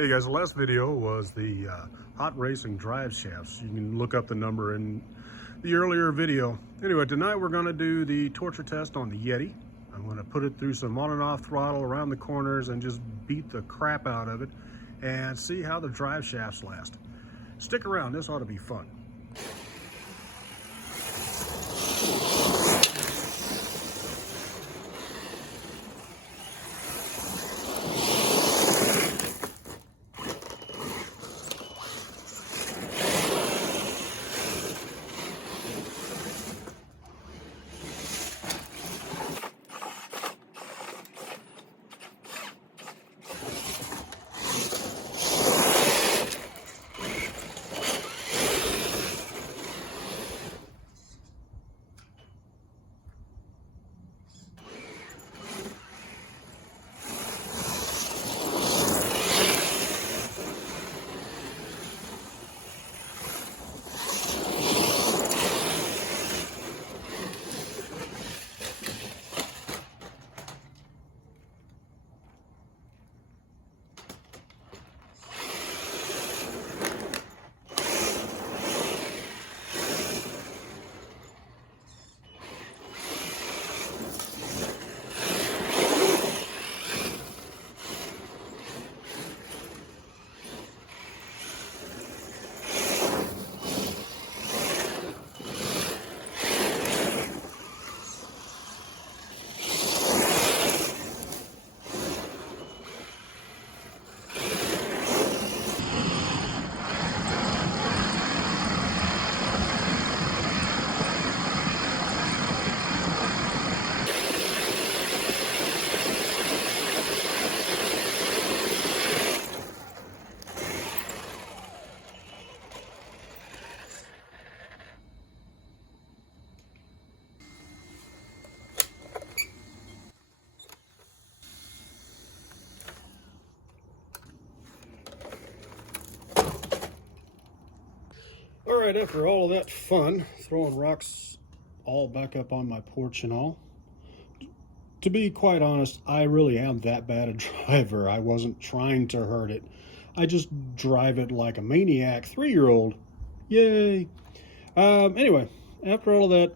Hey guys, the last video was the hot racing drive shafts. You can look up the number in the earlier video. Anyway, tonight we're going to do the torture test on the Yeti. I'm going to put it through some on and off throttle around the corners and just beat the crap out of it and see how the drive shafts last. Stick around, this ought to be fun. All right, after all of that fun, throwing rocks all back up on my porch and all, to be quite honest, I really am that bad a driver. I wasn't trying to hurt it. I just drive it like a maniac. 3-year-old. Yay. Anyway, after all of that,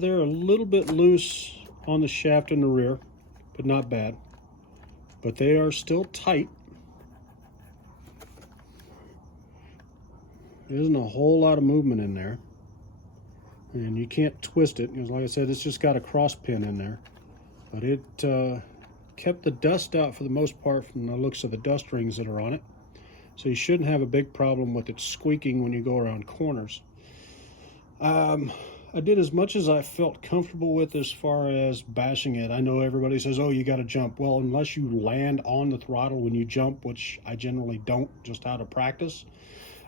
they're a little bit loose on the shaft in the rear, but not bad. But they are still tight. There isn't a whole lot of movement in there, and you can't twist it because, like I said, it's just got a cross pin in there. But it kept the dust out for the most part from the looks of the dust rings that are on it, so you shouldn't have a big problem with it squeaking when you go around corners. I did as much as I felt comfortable with as far as bashing it. I know everybody says, oh, you got to jump. Well, unless you land on the throttle when you jump, which I generally don't, just out of practice,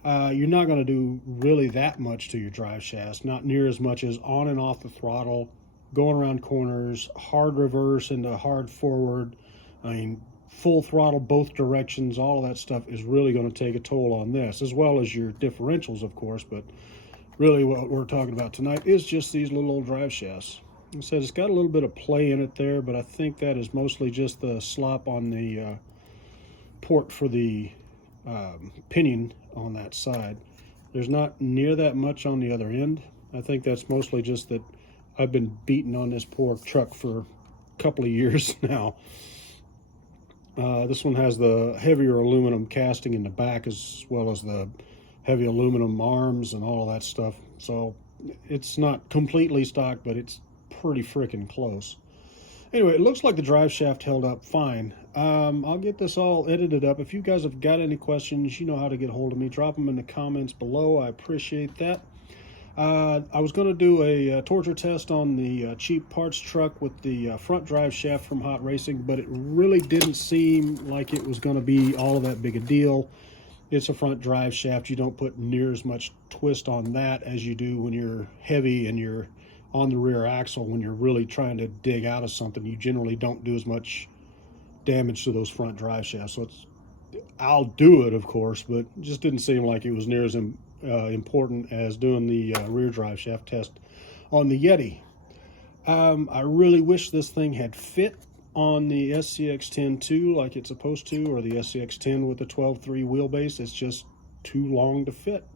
you're not going to do really that much to your drive shafts, not near as much as on and off the throttle, going around corners, hard reverse into hard forward. I mean, full throttle both directions, all of that stuff is really going to take a toll on this, as well as your differentials, of course. But really what we're talking about tonight is just these little old drive shafts. Like I said, it's got a little bit of play in it there, but I think that is mostly just the slop on the port for the pinion on that side. There's not near that much on the other end. I think that's mostly just that I've been beating on this poor truck for a couple of years now. This one has the heavier aluminum casting in the back, as well as the heavy aluminum arms and all of that stuff. So it's not completely stock, but it's pretty freaking close. Anyway, it looks like the drive shaft held up fine. I'll get this all edited up. If you guys have got any questions, you know how to get a hold of me. Drop them in the comments below. I appreciate that. I was going to do a torture test on the cheap parts truck with the front drive shaft from Hot Racing, but it really didn't seem like it was going to be all of that big a deal. It's a front drive shaft. You don't put near as much twist on that as you do when you're heavy and you're on the rear axle. When you're really trying to dig out of something, you generally don't do as much damage to those front drive shafts. So I'll do it, of course, but it just didn't seem like it was near as important as doing the rear drive shaft test on the Yeti. I really wish this thing had fit on the SCX-10-2 like it's supposed to, or the SCX-10 with the 12.3 wheelbase. It's just too long to fit.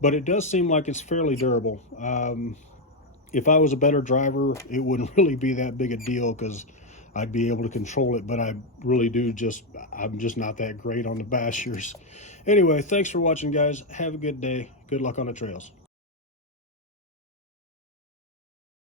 But it does seem like it's fairly durable. If I was a better driver, it wouldn't really be that big a deal because I'd be able to control it, but I really I'm just not that great on the bashers. Anyway, thanks for watching, guys. Have a good day. Good luck on the trails.